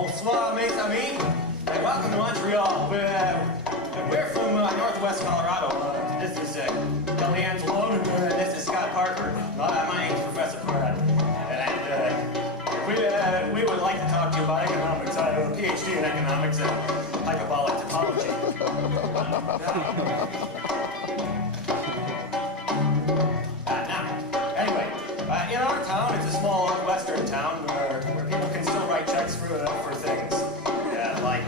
Bonsoir, mes amis, and welcome to Montreal. We're from Northwest Colorado. This is Kelly Angelone, and this is Scott Parker. My name's Professor Pratt, and we would like to talk to you about economics. I have a PhD in economics and hyperbolic topology. In our town, it's a small western town where people can still write checks for things, like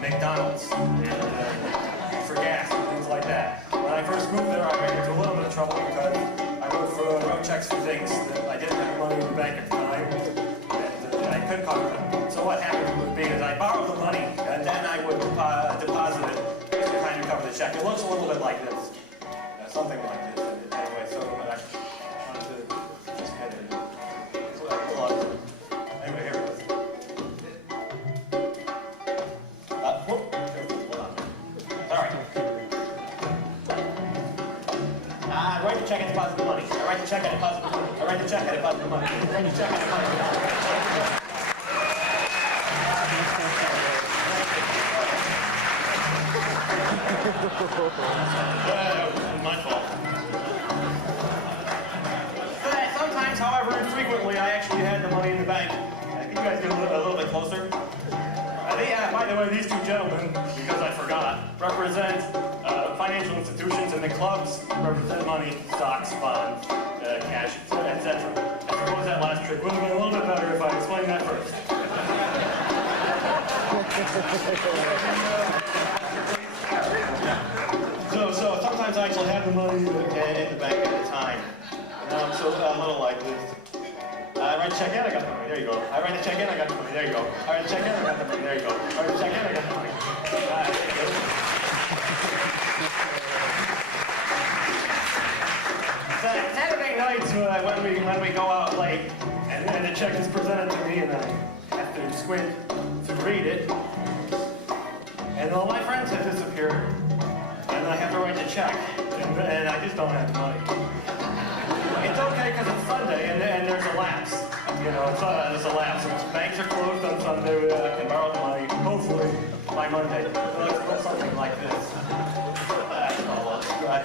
McDonald's and for gas and things like that. When I first moved there, I ran into a little bit of trouble because I wrote checks for things that I didn't have money in the bank at the time, and I couldn't cover them. So what happened would be is I borrowed the money, and then I would deposit it to kind of cover the check. It looks a little bit like this, something like this. Anyway, so I wanted to just get it. Anyway, here it is. Hold on. Sorry. I write the check and deposit the money. I write the check and deposit the money. I write the check and deposit the money. I write the check and deposit the money. My fault. Sometimes, however infrequently, I actually had the money in the bank. Can you guys get a little bit closer? By the way, these two gentlemen, because I forgot, represent financial institutions, and the clubs represent money, stocks, bonds, cash, etc. I suppose that last trick would have been a little bit better if I explained that first. So sometimes I actually have the money in the bank at the time. So a little like this. I write a check in, I got the money, there you go. I write a check in, I got the money, there you go. I write a check in, I got the money, there you go. I write a check in, I got the money. Saturday nights when we go out late and the check is presented to me and I have to squint to read it. And all my friends have disappeared. And I have to write the check. And I just don't have the money. It's okay because it's Sunday and there's a lapse. You know, there's a lapse. Banks are closed on Sunday. I can borrow the money, hopefully, by Monday. So let's put something like this. That's all. Right.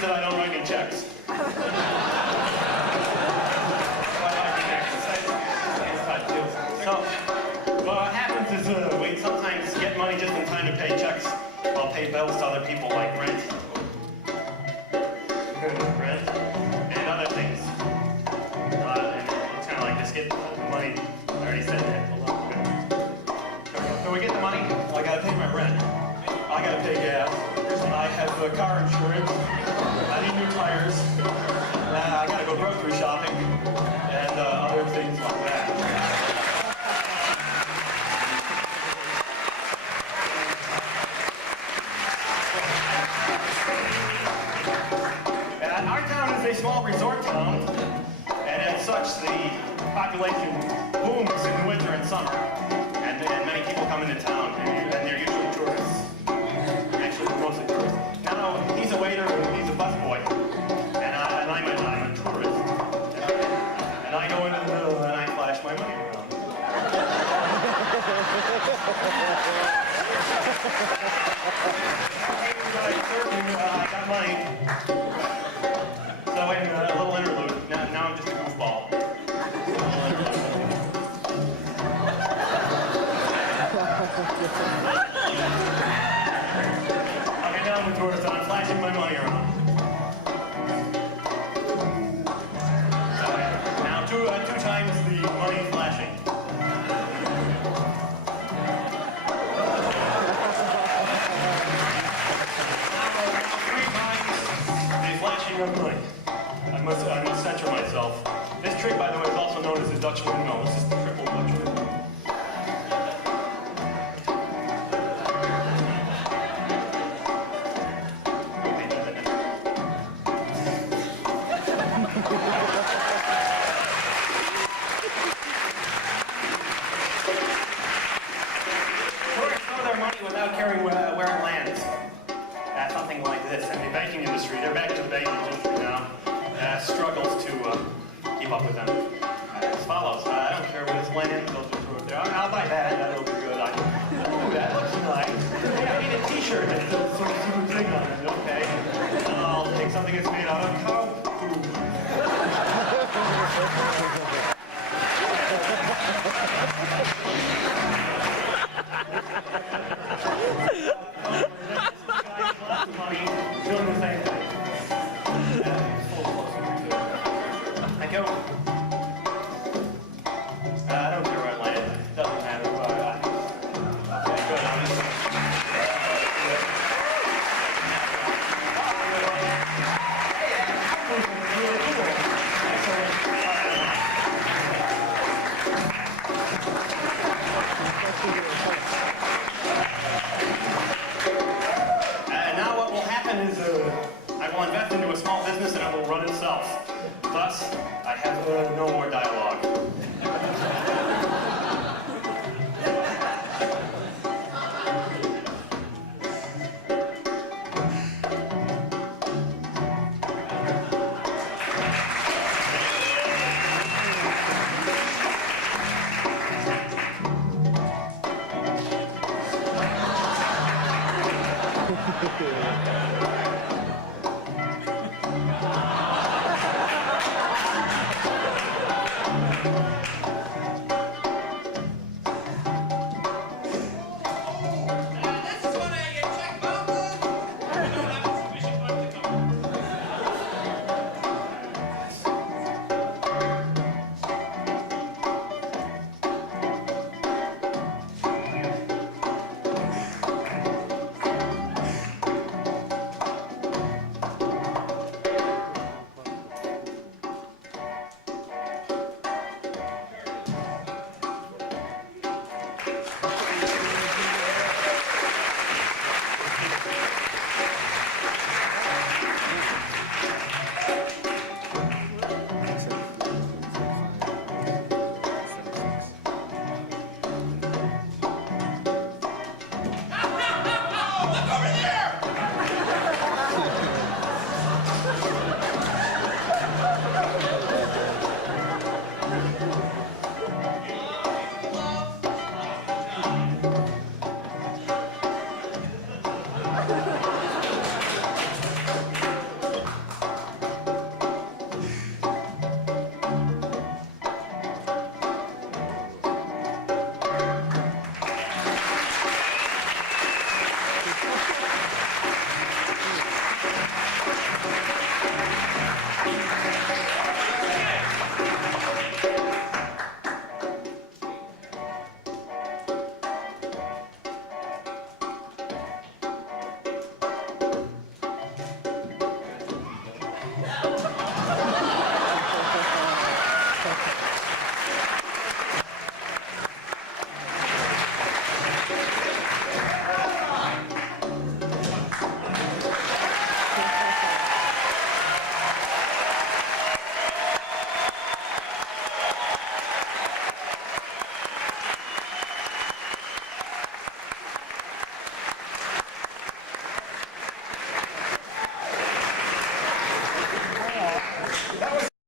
That I don't write any checks. So, what happens is we sometimes get money just in time to pay checks while pay bills to other people like rent, and other things. And it's kind of like just get the money. I already said that. So we get the money. I gotta pay my rent. I gotta pay gas. I have car insurance. I need new tires. I gotta go grocery shopping and other things like that. Our town is a small resort town, and as such, the population booms in the winter and summer, and many people come into town, and they're usually tourists. Actually, mostly tourists. Now, he's a waiter, he's a busboy, and I'm a tourist. And I go into the middle and I flash my money around. I got money. So in a little interlude, now I'm just a goofball. Okay, now I'm a tourist and I'm flashing my money around. So now two times the money flashing. Three times the flashing of money. I must censor myself. This trick, by the way, is also known as the Dutch windmill. This is the triple Dutch windmill. struggles to keep up with them. As follows. I don't care where this land goes through there. I'll buy that. That'll be good. Ooh, that looks nice. Hey, I need a T-shirt that says some stupid thing on it. Okay. I'll take something that's made out of cow food. Doing the same thing. I go. I don't care where I land. It doesn't matter where I land. Okay, good. I'm just... Now what will happen is I will invest into a small business and it will run itself. Thus, I have no more diet.